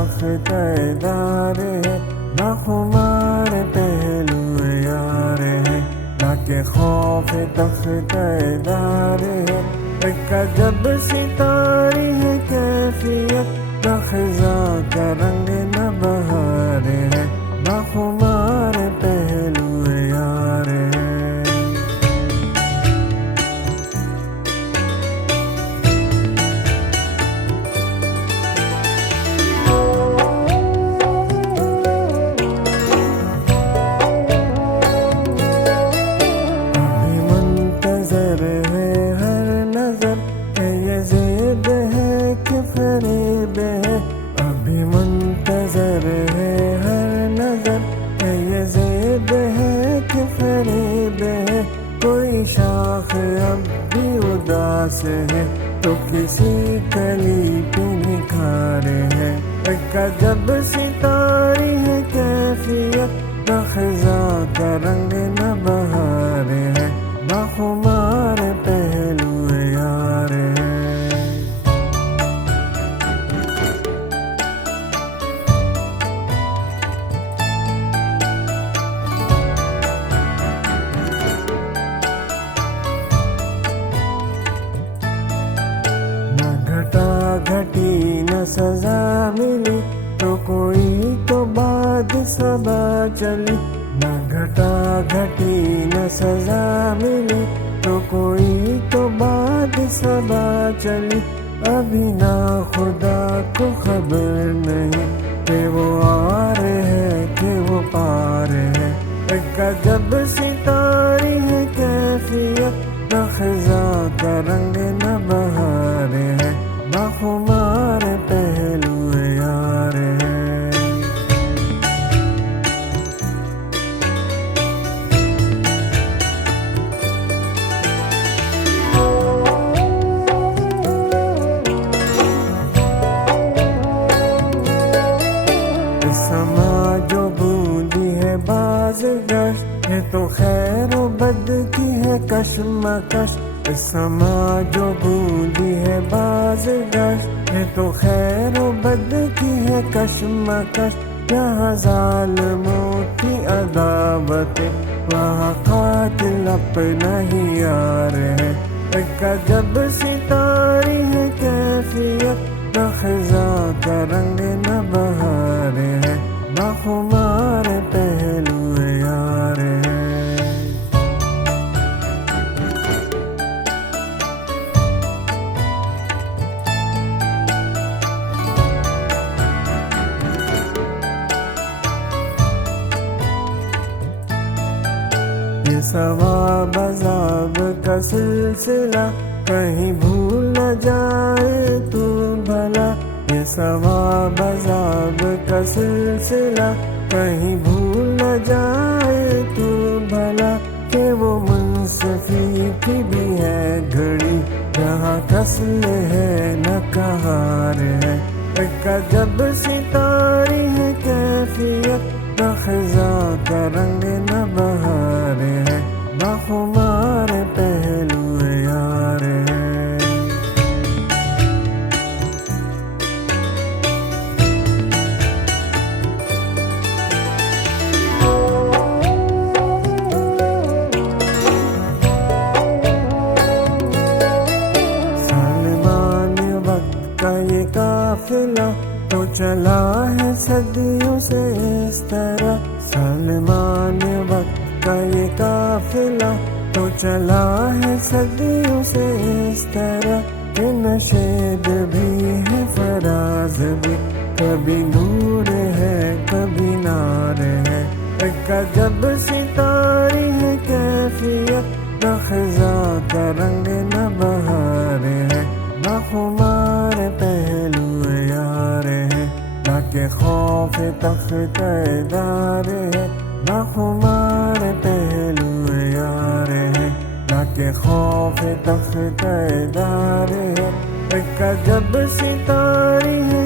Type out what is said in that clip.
तख्तेदार है, ना खुमार पहलू यार है, ना के खौफ तख्तेदार है। एक अजब सितारी है कैफियत, ना खिजा का रंग न बहार है, ना खुमार पहलू यार है। अभी मुंतजर है हर नजर, ये ज़ेब है कि फरेब है। अभी मुंतजर है हर नजर, ये ज़ेब है कि फरेब है। कोई शाख अब भी उदास है, तो किसी कली पे निखार है। एक अजब सितारी है कैफियत, न खिजा का रंग न बहार है, न खुमार पहलू यार है। न घटा घटी न सजा मिली, तो कोई तो बाद सबा चली। न घटा घटी न सजा मिली, तो कोई तो बाद सबा चली। अभी ना खुदा को खबर नहीं कि वो आर है कि वो पार है। एक अजब सितारी है कैफियत, न खिजा का रंग न बहार है, न खुमार पहलू यार है। समा जो बूंदी है बाज़गश, है तो खैर बद की है कशमकश। समा जो बूंदी है बाज़गश, है तो खैर बद की है कशमकश। यहाँ ज़ालिमों की अदावत, वहाँ कातिल अपना ही यार है। एक अजब सितारी है कैफियत, न खिजा का रंग न बहार है, न खुमार पहलू यार है। ये सवाब अज़ाब का सिलसिला, कहीं भूल न जाए तू भला। ये सवाब अज़ाब का सिलसिला, कहीं भूल न जाए तू भला। कि वो मुंसफी की भी है घड़ी, जहाँ कस्ल है न कहार है। एक अजब सितारी है कैफियत, न खिजा का रंग न बहार है, न खुमार पहलू यार है। सलमान वक्त का ये काफिला, तो चला है सदियों से इस तरह। सलमान वक्त का ये काफिला, तो चला है सदियों से इस तरह। कि नशेद भी है फराज भी, कभी नूर है कभी नार है। एक अजब सितारी है कैफियत, न खिजा का रंग न बहार है, न खुमार पहलू यार है, न के खौफ तख्तेदार है, न खुमार पहलू यार है, न के खौफ तख्तेदार है। एक अजब सितारी है